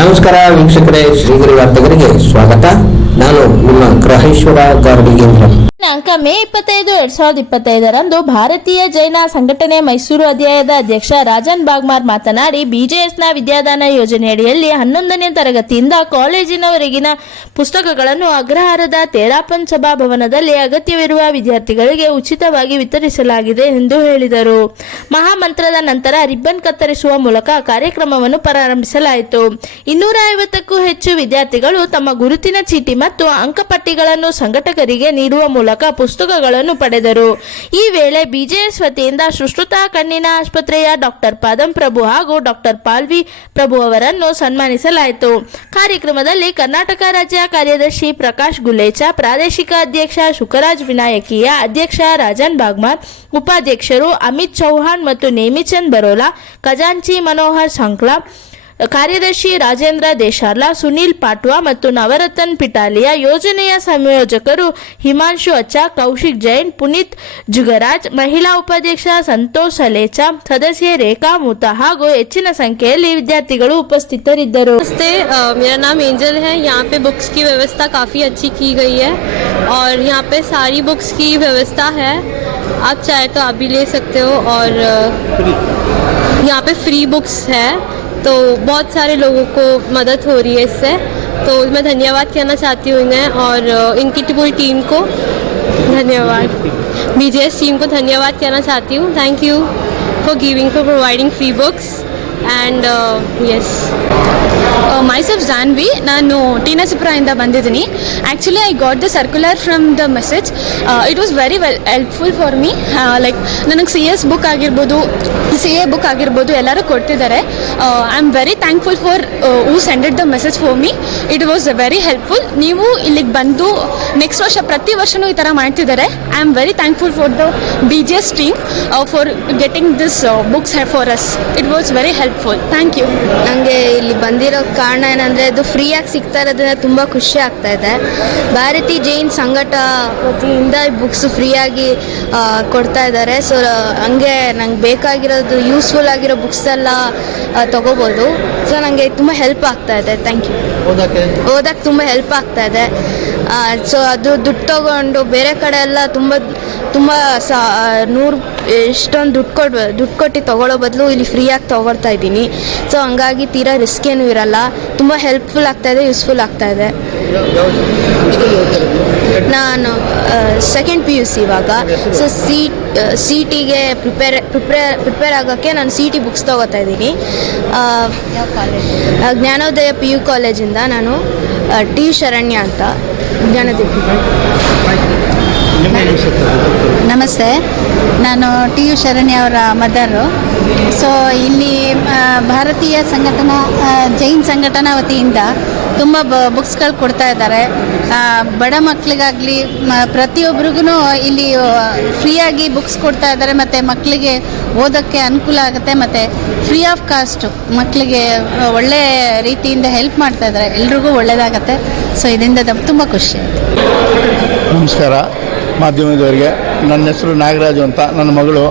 ನಮಸ್ಕಾರ ವೀಕ್ಷಕರೇ, ಶ್ರೀಗಿರಿ ವಾರ್ತೆಗರಿಗೆ ಸ್ವಾಗತ. ನಾನು ನಿಮ್ಮ ಗ್ರಹೇಶ್ವರ ಗಾರ್ಡಿಗೇಂದ್ರ. ದಿನಾಂಕ ಮೇ 25, 2025ರಂದು ಭಾರತೀಯ ಜೈನ ಸಂಘಟನೆ ಮೈಸೂರು ಅಧ್ಯಾಯದ ಅಧ್ಯಕ್ಷ ರಾಜನ್ ಬಾಗ್ಮಾರ್ ಮಾತನಾಡಿ, ಬಿಜೆಎಸ್ನ ವಿದ್ಯಾದಾನ ಯೋಜನೆಯಡಿಯಲ್ಲಿ 11ನೇ ತರಗತಿಯಿಂದ ಕಾಲೇಜಿನವರೆಗಿನ ಪುಸ್ತಕಗಳನ್ನು ಅಗ್ರಹಾರದ ತೇರಾಪನ್ ಸಭಾಭವನದಲ್ಲಿ ಅಗತ್ಯವಿರುವ ವಿದ್ಯಾರ್ಥಿಗಳಿಗೆ ಉಚಿತವಾಗಿ ವಿತರಿಸಲಾಗಿದೆ ಎಂದು ಹೇಳಿದರು. ಮಹಾಮಂತ್ರದ ನಂತರ ರಿಬ್ಬನ್ ಕತ್ತರಿಸುವ ಮೂಲಕ ಕಾರ್ಯಕ್ರಮವನ್ನು ಪ್ರಾರಂಭಿಸಲಾಯಿತು. 250ಕ್ಕೂ ಹೆಚ್ಚು ವಿದ್ಯಾರ್ಥಿಗಳು ತಮ್ಮ ಗುರುತಿನ ಚೀಟಿ ಮತ್ತು ಅಂಕಪಟ್ಟಿಗಳನ್ನು ಸಂಘಟಕರಿಗೆ ನೀಡುವ ಮೂಲಕ ಪುಸ್ತಕಗಳನ್ನು ಪಡೆದರು. ಈ ವೇಳೆ ಬಿಜೆಎಸ್ ವತಿಯಿಂದ ಸುಶ್ರುತ ಕಣ್ಣಿನ ಆಸ್ಪತ್ರೆಯ ಡಾಕ್ಟರ್ ಪಾದಂ ಪ್ರಭು ಹಾಗೂ ಡಾಕ್ಟರ್ ಪಾಲ್ವಿ ಪ್ರಭು ಅವರನ್ನು ಸನ್ಮಾನಿಸಲಾಯಿತು. ಕಾರ್ಯಕ್ರಮದಲ್ಲಿ ಕರ್ನಾಟಕ ರಾಜ್ಯ ಕಾರ್ಯದರ್ಶಿ ಪ್ರಕಾಶ್ ಗುಲೇಚ, ಪ್ರಾದೇಶಿಕ ಅಧ್ಯಕ್ಷ ಶುಕರಾಜ್ ವಿನಾಯಕೀಯ, ಅಧ್ಯಕ್ಷ ರಾಜನ್ ಬಾಗ್ಮಾರ್, ಉಪಾಧ್ಯಕ್ಷರು ಅಮಿತ್ ಚೌಹಾಣ್ ಮತ್ತು ನೇಮಿಚಂದ್ ಬರೋಲಾ, ಖಜಾಂಚಿ ಮನೋಹರ್ ಸಂಕ್ಲಾ, ಕಾರ್ಯದರ್ಶಿ ರಾಜೇಂದ್ರ ದೇಶಾರ್ಲಾ, ಸುನೀಲ್ ಪಾಟ್ವಾ ಮತ್ತು ನವರತನ್ ಪಿಟಾಲಿಯ, ಯೋಜನೆಯ ಸಂಯೋಜಕರು ಹಿಮಾಂಶು ಅಚ್ಚಾ, ಕೌಶಿಕ್ ಜೈನ್, ಪುನೀತ್ ಜುಗರಾಜ್, ಮಹಿಳಾ ಉಪಾಧ್ಯಕ್ಷ ಸಂತೋಷ್ ಸಲೇಚಾ, ಸದಸ್ಯೆ ರೇಖಾ ಮೂತಾ ಹಾಗೂ ಹೆಚ್ಚಿನ ಸಂಖ್ಯೆಯಲ್ಲಿ ವಿದ್ಯಾರ್ಥಿಗಳು ಉಪಸ್ಥಿತರಿದ್ದರು. नमस्ते, मेरा नाम एंजल है. यहाँ पे बुक्स की व्यवस्था काफ़ी अच्छी की गई है और यहाँ पे सारी बुक्स की व्यवस्था है. आप चाहे तो आप भी ले सकते हो और यहाँ पे फ्री बुक्स है, तो बहुत सारे लोगों को मदद हो रही है इससे. तो मैं धन्यवाद कहना चाहती हूँ इन्हें और इनकी पूरी टीम को धन्यवाद, बीजेएस टीम को धन्यवाद कहना चाहती हूँ. Thank you for providing free books and yes. Myself Janvi, ನಾನು ಟಿ ನರಸೀಪುರದಿಂದ ಬಂದಿದ್ದೀನಿ. Actually I got the circular from the message. It was very helpful for me. Like ನನಗೆ ಸಿ ಎಸ್ ಬುಕ್ ಆಗಿರ್ಬೋದು, ಸಿ ಎ ಬುಕ್ ಆಗಿರ್ಬೋದು ಎಲ್ಲರೂ ಕೊಡ್ತಿದ್ದಾರೆ. I am very thankful for who sended the message for me. It was very helpful. ನೀವು ಇಲ್ಲಿಗೆ ಬಂದು next ವರ್ಷ ಪ್ರತಿ ವರ್ಷವೂ ಈ ಥರ ಮಾಡ್ತಿದ್ದಾರೆ. I am very thankful for the B G S team for getting this books for us. It was very helpful. Thank you. ನನಗೆ ಇಲ್ಲಿ ಬಂದಿರೋ ಕಾರಣ ಏನಂದರೆ ಅದು ಫ್ರೀಯಾಗಿ ಸಿಗ್ತಾ ಇರೋದ್ರಿಂದ ತುಂಬ ಖುಷಿ ಆಗ್ತಾ ಇದೆ. ಭಾರತೀಯ ಜೈನ್ ಸಂಘಟ ವತಿಯಿಂದ ಬುಕ್ಸ್ ಫ್ರೀಯಾಗಿ ಕೊಡ್ತಾ ಇದ್ದಾರೆ. ಸೊ ಹಂಗೆ ನಂಗೆ ಬೇಕಾಗಿರೋದು ಯೂಸ್ಫುಲ್ ಆಗಿರೋ ಬುಕ್ಸ್ ಎಲ್ಲ ತೊಗೋಬೋದು. ಸೊ ನನಗೆ ತುಂಬ ಹೆಲ್ಪ್ ಆಗ್ತಾ ಇದೆ. Thank you. ಓದಕ್ಕೆ ತುಂಬ ಹೆಲ್ಪ್ ಆಗ್ತಾ ಇದೆ. ಸೊ ಅದು ದುಡ್ಡು ತೊಗೊಂಡು ಬೇರೆ ಕಡೆ ಎಲ್ಲ ತುಂಬ ಇಷ್ಟೊಂದು ದುಡ್ಡು ಕೊಟ್ಟು ತೊಗೊಳ್ಳೋ ಬದಲು ಇಲ್ಲಿ ಫ್ರೀಯಾಗಿ ತೊಗೊಳ್ತಾ ಇದ್ದೀನಿ. ಸೊ ಹಂಗಾಗಿ ತೀರಾ ರಿಸ್ಕ್ ಏನೂ ಇರಲ್ಲ. ತುಂಬ ಹೆಲ್ಪ್ಫುಲ್ ಆಗ್ತಾಯಿದೆ, ಯೂಸ್ಫುಲ್ ಆಗ್ತಾಯಿದೆ. ನಾನು ಸೆಕೆಂಡ್ PUC ಇವಾಗ. ಸೊ ಸಿ ಟಿಗೆ ಪ್ರಿಪೇರ್ ಆಗೋಕ್ಕೆ ನಾನು ಸಿ ಟಿ ಬುಕ್ಸ್ ತೊಗೋತಾ ಇದ್ದೀನಿ. ಜ್ಞಾನೋದಯ PU ಕಾಲೇಜಿಂದ ನಾನು ಟಿ ಶರಣ್ಯ ಅಂತ ಜ್ಞಾನದೀಪ. ನಮಸ್ತೆ, ನಾನು ಟಿ ಯು ಶರಣ್ಯ ಅವರ ಮದರು. ಸೊ ಇಲ್ಲಿ ಭಾರತೀಯ ಜೈನ್ ಸಂಘಟನಾ ವತಿಯಿಂದ ತುಂಬ ಬುಕ್ಸ್ಗಳು ಕೊಡ್ತಾ ಇದ್ದಾರೆ. ಬಡ ಮಕ್ಕಳಿಗಾಗಲಿ ಪ್ರತಿಯೊಬ್ಬರಿಗೂ ಇಲ್ಲಿ ಫ್ರೀಯಾಗಿ ಬುಕ್ಸ್ ಕೊಡ್ತಾ ಇದ್ದಾರೆ. ಮತ್ತು ಮಕ್ಕಳಿಗೆ ಓದೋಕ್ಕೆ ಅನುಕೂಲ ಆಗುತ್ತೆ. ಮತ್ತು ಫ್ರೀ ಆಫ್ ಕಾಸ್ಟ್ ಮಕ್ಕಳಿಗೆ ಒಳ್ಳೆ ರೀತಿಯಿಂದ ಹೆಲ್ಪ್ ಮಾಡ್ತಾ ಇದ್ದಾರೆ. ಎಲ್ರಿಗೂ ಒಳ್ಳೆಯದಾಗತ್ತೆ. ಸೊ ಇದರಿಂದ ತುಂಬ ಖುಷಿ. ನಮಸ್ಕಾರ ಮಾಧ್ಯಮದವರಿಗೆ. ನನ್ನ ಹೆಸರು ನಾಗರಾಜು ಅಂತ. ನನ್ನ ಮಗಳು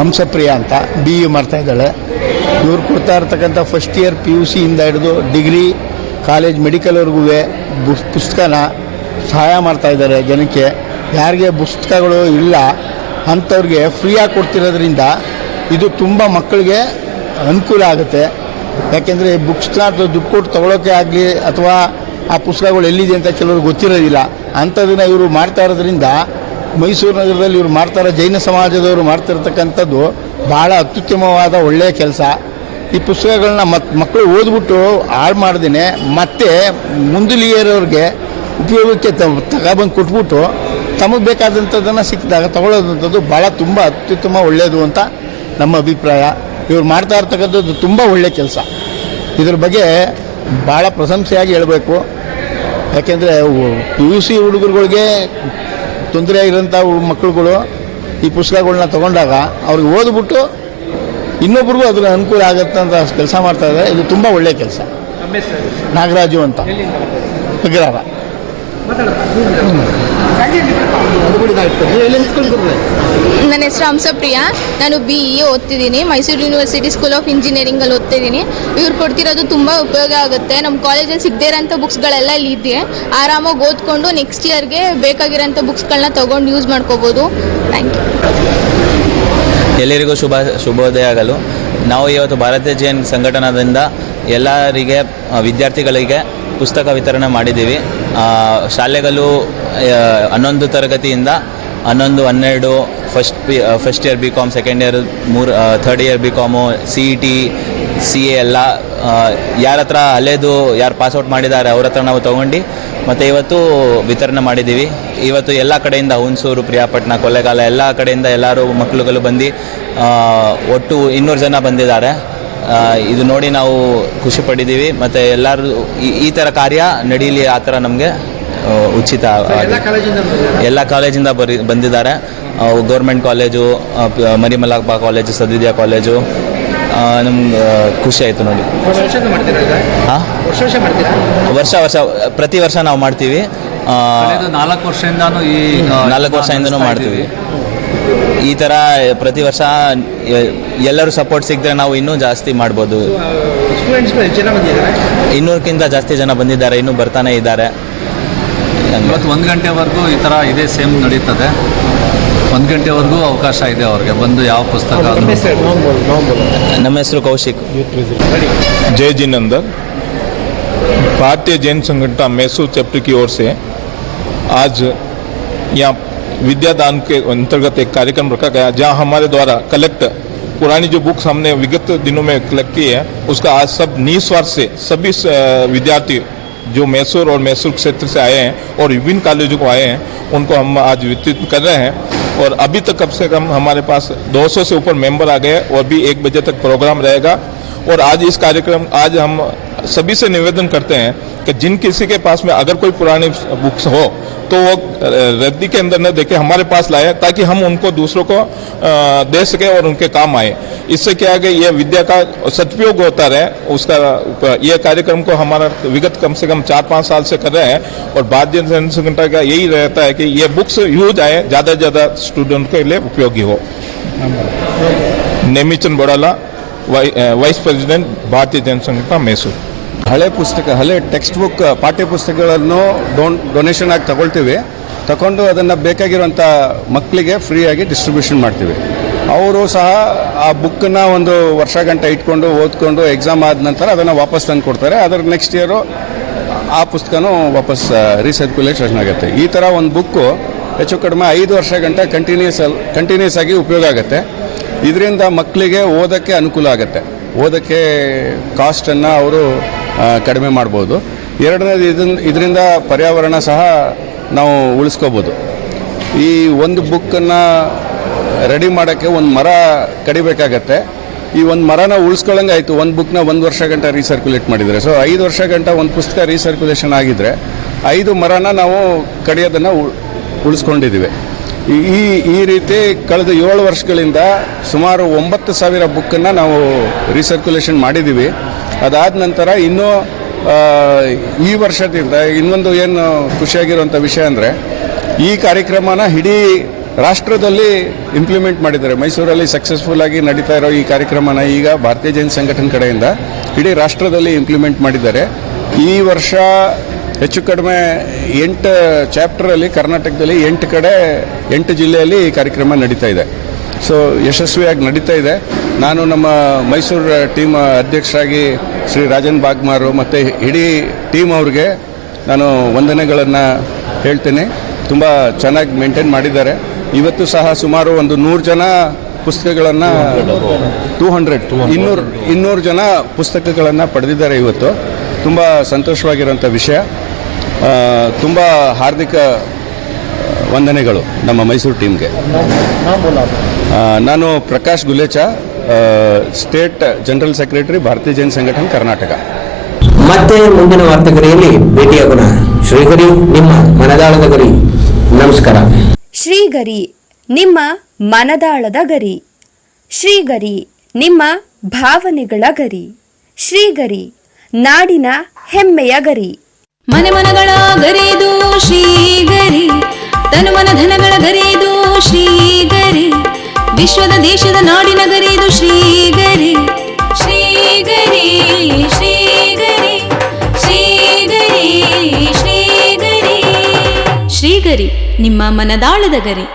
ಹಂಸಪ್ರಿಯ ಅಂತ BU ಮಾಡ್ತಾಯಿದ್ದಾಳೆ. ಇವ್ರು ಕೊಡ್ತಾ ಇರ್ತಕ್ಕಂಥ ಫಸ್ಟ್ ಇಯರ್ PUC ಇಂದ ಹಿಡಿದು ಡಿಗ್ರಿ ಕಾಲೇಜ್ ಮೆಡಿಕಲ್ವರೆಗೂ ಪುಸ್ತಕನ ಸಹಾಯ ಮಾಡ್ತಾಯಿದ್ದಾರೆ ಜನಕ್ಕೆ. ಯಾರಿಗೆ ಪುಸ್ತಕಗಳು ಇಲ್ಲ ಅಂಥವ್ರಿಗೆ ಫ್ರೀಯಾಗಿ ಕೊಡ್ತಿರೋದ್ರಿಂದ ಇದು ತುಂಬ ಮಕ್ಕಳಿಗೆ ಅನುಕೂಲ ಆಗುತ್ತೆ. ಯಾಕೆಂದರೆ ಬುಕ್ಸ್ನ ದುಡ್ಡು ಕೊಟ್ಟು ತೊಗೊಳೋಕ್ಕೆ ಆಗಲಿ ಅಥವಾ ಆ ಪುಸ್ತಕಗಳು ಎಲ್ಲಿದೆ ಅಂತ ಕೆಲವ್ರಿಗೆ ಗೊತ್ತಿರೋದಿಲ್ಲ. ಅಂಥದನ್ನು ಇವರು ಮಾಡ್ತಾ ಇರೋದ್ರಿಂದ ಮೈಸೂರು ನಗರದಲ್ಲಿ ಇವರು ಮಾಡ್ತಾರೋ ಜೈನ ಸಮಾಜದವರು ಮಾಡ್ತಿರ್ತಕ್ಕಂಥದ್ದು ಭಾಳ ಅತ್ಯುತ್ತಮವಾದ ಒಳ್ಳೆಯ ಕೆಲಸ. ಈ ಪುಸ್ತಕಗಳನ್ನ ಮಕ್ಕಳು ಓದ್ಬಿಟ್ಟು ಹಾಳು ಮಾಡ್ದೇನೆ ಮತ್ತೆ ಮುಂದಲಿಯರವ್ರಿಗೆ ಉಪಯೋಗಕ್ಕೆ ತಗೊಬಂದು ಕೊಟ್ಬಿಟ್ಟು ತಮಗೆ ಬೇಕಾದಂಥದ್ದನ್ನು ಸಿಕ್ಕಿದಾಗ ತಗೊಳ್ಳೋದಂಥದ್ದು ಭಾಳ ತುಂಬ ಅತ್ಯುತ್ತಮ ಒಳ್ಳೆಯದು ಅಂತ ನಮ್ಮ ಅಭಿಪ್ರಾಯ. ಇವ್ರು ಮಾಡ್ತಾ ಇರ್ತಕ್ಕಂಥದ್ದು ತುಂಬ ಒಳ್ಳೆಯ ಕೆಲಸ. ಇದ್ರ ಬಗ್ಗೆ ಭಾಳ ಪ್ರಶಂಸೆಯಾಗಿ ಹೇಳಬೇಕು. ಯಾಕೆಂದರೆ PUC ಹುಡುಗರುಗಳಿಗೆ ತೊಂದರೆ ಆಗಿರೋಂಥ ಮಕ್ಕಳುಗಳು ಈ ಪುಸ್ತಕಗಳನ್ನ ತೊಗೊಂಡಾಗ ಅವ್ರಿಗೆ ಓದ್ಬಿಟ್ಟು ಇನ್ನೊಬ್ರಿಗೂ ಅದ್ರ ಅನುಕೂಲ ಆಗುತ್ತೆ ಅಂತ ಕೆಲಸ ಮಾಡ್ತಾ ಇದ್ದಾರೆ. ಇದು ತುಂಬ ಒಳ್ಳೆಯ ಕೆಲಸ. ನಾಗರಾಜು ಅಂತ ಅಗ್ರಹಾರ. ನನ್ನ ಹೆಸರು ಹಂಸಪ್ರಿಯಾ. ನಾನು BE ಓದ್ತಿದ್ದೀನಿ. ಮೈಸೂರು ಯೂನಿವರ್ಸಿಟಿ ಸ್ಕೂಲ್ ಆಫ್ ಇಂಜಿನಿಯರಿಂಗಲ್ಲಿ ಓದ್ತಿದ್ದೀನಿ. ಇವ್ರು ಕೊಡ್ತಿರೋದು ತುಂಬ ಉಪಯೋಗ ಆಗುತ್ತೆ. ನಮ್ಮ ಕಾಲೇಜಲ್ಲಿ ಸಿಗದೇ ಇರೋಂಥ ಬುಕ್ಸ್ಗಳೆಲ್ಲ ಇಲ್ಲಿ ಇದೆ. ಆರಾಮಾಗಿ ಓದ್ಕೊಂಡು ನೆಕ್ಸ್ಟ್ ಇಯರ್ಗೆ ಬೇಕಾಗಿರೋಂಥ ಬುಕ್ಸ್ಗಳನ್ನ ತೊಗೊಂಡು ಯೂಸ್ ಮಾಡ್ಕೋಬೋದು. Thank you. ಎಲ್ಲರಿಗೂ ಶುಭೋದಯ ಆಗಲು. ನಾವು ಇವತ್ತು ಭಾರತೀಯ ಜೈನ್ ಸಂಘಟನಾದಿಂದ ಎಲ್ಲರಿಗೆ ವಿದ್ಯಾರ್ಥಿಗಳಿಗೆ ಪುಸ್ತಕ ವಿತರಣೆ ಮಾಡಿದ್ದೀವಿ. ಶಾಲೆಗಳು 11 ತರಗತಿಯಿಂದ 11, 12 first year BCom, second year, third year BCom, CET, CA ಎಲ್ಲ ಯಾರ ಹತ್ರ ಹಳೇದು ಯಾರು ಪಾಸ್ಔಟ್ ಮಾಡಿದ್ದಾರೆ ಅವ್ರ ಹತ್ರ ನಾವು ತೊಗೊಂಡು ಮತ್ತು ಇವತ್ತು ವಿತರಣೆ ಮಾಡಿದ್ದೀವಿ. ಇವತ್ತು ಎಲ್ಲ ಕಡೆಯಿಂದ ಹುಣಸೂರು, ಪ್ರಿಯಾಪಟ್ಟಣ, ಕೊಳ್ಳೇಗಾಲ ಎಲ್ಲ ಕಡೆಯಿಂದ ಎಲ್ಲರೂ ಮಕ್ಕಳುಗಳು ಬಂದು ಒಟ್ಟು 200 ಜನ ಬಂದಿದ್ದಾರೆ. ಇದು ನೋಡಿ ನಾವು ಖುಷಿ ಪಟ್ಟಿದ್ದೀವಿ. ಮತ್ತು ಎಲ್ಲರೂ ಈ ಥರ ಕಾರ್ಯ ನಡೀಲಿ ಆ ಥರ ನಮಗೆ ಉಚಿತ. ಎಲ್ಲ ಕಾಲೇಜಿಂದ ಬಂದಿದ್ದಾರೆ. Government college, Marimallappa college, Sadvidya college. ನಮ್ಗೆ ಖುಷಿ ಆಯಿತು ನೋಡಿ. ಹಾಂ, ವರ್ಷ ಪ್ರತಿ ವರ್ಷ ನಾವು ಮಾಡ್ತೀವಿ. 4 ವರ್ಷದಿಂದನೂ 4 ವರ್ಷದಿಂದನೂ ಮಾಡ್ತೀವಿ. ಈ ಥರ ಪ್ರತಿ ವರ್ಷ ಎಲ್ಲರೂ ಸಪೋರ್ಟ್ ಸಿಕ್ಕಿದ್ರೆ ನಾವು ಇನ್ನೂ ಜಾಸ್ತಿ ಮಾಡ್ಬೋದು. 200ಕ್ಕಿಂತ ಜಾಸ್ತಿ ಜನ ಬಂದಿದ್ದಾರೆ, ಇನ್ನೂ ಬರ್ತಾನೆ ಇದ್ದಾರೆ. ಇವತ್ತು 1 ಗಂಟೆವರೆಗೂ ಈ ಥರ ಇದೇ ಸೇಮ್ ನಡೀತದೆ. 1 ಗಂಟೆವರೆಗೂ ಅವಕಾಶ ಇದೆ ಅವ್ರಿಗೆ ಬಂದು ಯಾವ ಪುಸ್ತಕ. ನಮ್ಮ ಹೆಸರು ಕೌಶಿಕ್. जय जिनेंद्र। भारतीय जैन संगठन मैसूर चैप्टर की ओर से आज यहाँ विद्यादान के अंतर्गत एक कार्यक्रम रखा गया, जहाँ हमारे द्वारा कलेक्ट पुरानी जो बुक्स हमने विगत दिनों में कलेक्ट की है उसका आज सब निस्वार्थ से सभी विद्यार्थी जो मैसूर और मैसूर क्षेत्र से आए हैं और विभिन्न कॉलेजों को आए हैं उनको हम आज वितरित कर रहे हैं। और अभी तक कम से कम हमारे पास 200 से ऊपर मेंबर आ गए और भी 1 बजे तक प्रोग्राम रहेगा। और आज इस कार्यक्रम आज हम सभी से निवेदन करते हैं कि जिन किसी के पास में अगर कोई पुरानी बुक्स हो तो वो रद्दी के अंदर न देके हमारे पास लाए, ताकि हम उनको दूसरों को दे सके और उनके काम आए। इससे क्या है कि ये विद्या का सदुपयोग होता रहे। उसका ये कार्यक्रम को हमारा विगत कम से कम 4-5 साल से कर रहे हैं और भारतीय जैन संगठन का यही रहता है कि ये बुक्स यूज आए, ज़्यादा से ज़्यादा स्टूडेंट के लिए उपयोगी हो। नेमीचंद बोड़ाला, वाइस प्रेसिडेंट भारतीय जैन संगठन मैसूर। ಹಳೆ ಪುಸ್ತಕ, ಹಳೆ ಟೆಕ್ಸ್ಟ್ ಬುಕ್, ಪಾಠ್ಯ ಪುಸ್ತಕಗಳನ್ನು ಡೊನೇಷನ್ ಆಗಿ ತಗೊಂಡು ಅದನ್ನು ಬೇಕಾಗಿರುವಂಥ ಮಕ್ಕಳಿಗೆ ಫ್ರೀಯಾಗಿ ಡಿಸ್ಟ್ರಿಬ್ಯೂಷನ್ ಮಾಡ್ತೀವಿ. ಅವರು ಸಹ ಆ ಬುಕ್ಕನ್ನು 1 ವರ್ಷ ಗಂಟ ಇಟ್ಕೊಂಡು ಓದ್ಕೊಂಡು ಎಕ್ಸಾಮ್ ಆದ ನಂತರ ಅದನ್ನು ವಾಪಸ್ ತಂದು ಕೊಡ್ತಾರೆ. ಅದರ ನೆಕ್ಸ್ಟ್ ಇಯರು ಆ ಪುಸ್ತಕನೂ ವಾಪಸ್ ರೀಸರ್ಕ್ಯುಲೇಷನ್ ಆಗುತ್ತೆ. ಈ ಥರ ಒಂದು ಬುಕ್ಕು ಹೆಚ್ಚು ಕಡಿಮೆ 5 ವರ್ಷ ಗಂಟ ಕಂಟಿನ್ಯೂಸ್ ಆಗಿ ಉಪಯೋಗ ಆಗುತ್ತೆ. ಇದರಿಂದ ಮಕ್ಕಳಿಗೆ ಓದೋಕ್ಕೆ ಅನುಕೂಲ ಆಗುತ್ತೆ. ಓದೋಕ್ಕೆ ಕಾಸ್ಟನ್ನು ಅವರು ಕಡಿಮೆ ಮಾಡ್ಬೋದು. ಎರಡನೇದು ಇದರಿಂದ ಪರ್ಯಾವರಣ ಸಹ ನಾವು ಉಳಿಸ್ಕೋಬೋದು. ಈ ಒಂದು ಬುಕ್ಕನ್ನು ರೆಡಿ ಮಾಡೋಕ್ಕೆ ಒಂದು ಮರ ಕಡಿಬೇಕಾಗತ್ತೆ. ಈ ಒಂದು ಮರನ ಉಳಿಸ್ಕೊಳ್ಳಂಗೆ ಆಯಿತು. ಒಂದು ಬುಕ್ನ 1 ವರ್ಷ ಗಂಟ ರೀಸರ್ಕ್ಯುಲೇಟ್ ಮಾಡಿದರೆ, ಸೊ 5 ವರ್ಷ ಗಂಟ ಒಂದು ಪುಸ್ತಕ ರೀಸರ್ಕ್ಯುಲೇಷನ್ ಆಗಿದ್ದರೆ 5 ಮರನ ನಾವು ಕಡಿಯೋದನ್ನು ಉಳಿಸ್ಕೊಂಡಿದ್ದೀವಿ. ಈ ರೀತಿ ಕಳೆದ 7 ವರ್ಷಗಳಿಂದ ಸುಮಾರು 9,000 ಬುಕ್ಕನ್ನು ನಾವು ರೀಸರ್ಕ್ಯುಲೇಷನ್ ಮಾಡಿದ್ದೀವಿ. ಅದಾದ ನಂತರ ಇನ್ನೂ ಈ ವರ್ಷದಿಂದ ಇನ್ನೊಂದು ಏನು ಖುಷಿಯಾಗಿರುವಂಥ ವಿಷಯ ಅಂದರೆ ಈ ಕಾರ್ಯಕ್ರಮನ ಇಡೀ ರಾಷ್ಟ್ರದಲ್ಲಿ ಇಂಪ್ಲಿಮೆಂಟ್ ಮಾಡಿದ್ದಾರೆ. ಮೈಸೂರಲ್ಲಿ ಸಕ್ಸಸ್ಫುಲ್ ಆಗಿ ನಡೀತಾ ಇರೋ ಈ ಕಾರ್ಯಕ್ರಮನ ಈಗ ಭಾರತೀಯ ಜೈನ್ ಸಂಘಟನೆ ಕಡೆಯಿಂದ ಇಡೀ ರಾಷ್ಟ್ರದಲ್ಲಿ ಇಂಪ್ಲಿಮೆಂಟ್ ಮಾಡಿದ್ದಾರೆ. ಈ ವರ್ಷ ಹೆಚ್ಚು ಕಡಿಮೆ 8 ಚಾಪ್ಟರಲ್ಲಿ ಕರ್ನಾಟಕದಲ್ಲಿ 8 ಕಡೆ 8 ಜಿಲ್ಲೆಯಲ್ಲಿ ಈ ಕಾರ್ಯಕ್ರಮ ನಡೀತಾ ಇದೆ. ಸೊ ಯಶಸ್ವಿಯಾಗಿ ನಡೀತಾ ಇದೆ. ನಾನು ನಮ್ಮ ಮೈಸೂರು ಟೀಮ್ ಅಧ್ಯಕ್ಷರಾಗಿ ಶ್ರೀ ರಾಜನ್ ಬಾಗ್ಮಾರು ಮತ್ತು ಇಡೀ ಟೀಮ್ ಅವ್ರಿಗೆ ನಾನು ವಂದನೆಗಳನ್ನು ಹೇಳ್ತೇನೆ. ತುಂಬ ಚೆನ್ನಾಗಿ ಮೇಂಟೈನ್ ಮಾಡಿದ್ದಾರೆ. ಇವತ್ತು ಸಹ ಸುಮಾರು ಒಂದು 100 ಜನ ಪುಸ್ತಕಗಳನ್ನು 200 ಜನ ಪುಸ್ತಕಗಳನ್ನು ಪಡೆದಿದ್ದಾರೆ ಇವತ್ತು. ತುಂಬ ಸಂತೋಷವಾಗಿರುವಂಥ ವಿಷಯ. ತುಂಬ ಹಾರ್ದಿಕ ವಂದನೆಗಳು ನಮ್ಮ ಮೈಸೂರು ಟೀಮ್ಗೆ. ನಾನು ಪ್ರಕಾಶ್ ಗುಲೇಚಾ, ಸ್ಟೇಟ್ ಜನರಲ್ ಸೆಕ್ರೆಟರಿ ಭಾರತೀಯ ಜೈನ್ ಸಂಘಟನೆ ಕರ್ನಾಟಕ. ಮತ್ತೆ ಮುಂದಿನ ವಾರ್ತೆಗರಿಯಲ್ಲಿ ಭೇಟಿಯಾಗೋಣ. ಶ್ರೀಗರಿ, ನಿಮ್ಮ ಮನದಾಳದ ಗರಿ. ನಮಸ್ಕಾರ. ಶ್ರೀಗರಿ, ನಿಮ್ಮ ಮನದಾಳದ ಗರಿ. ಶ್ರೀಗರಿ, ನಿಮ್ಮ ಭಾವನೆಗಳ ಗರಿ. ಶ್ರೀಗರಿ, ನಾಡಿನ ಹೆಮ್ಮೆಯ ಗರಿ. ಮನೆ ಮನಗಳ ಗರಿದು ಶ್ರೀಗರಿ, ತನುಮನ ಧನಗಳ ಗರಿದು ಶ್ರೀಗರಿ, ವಿಶ್ವದ ದೇಶದ ನಾಡಿನ ಗರಿದು ಶ್ರೀಗರಿ. ಶ್ರೀಗರಿ ಶ್ರೀಗರಿ ಶ್ರೀಗರಿ ಶ್ರೀಗರಿ ಶ್ರೀಗರಿ ನಿಮ್ಮ ಮನದಾಳದ ಗರಿ.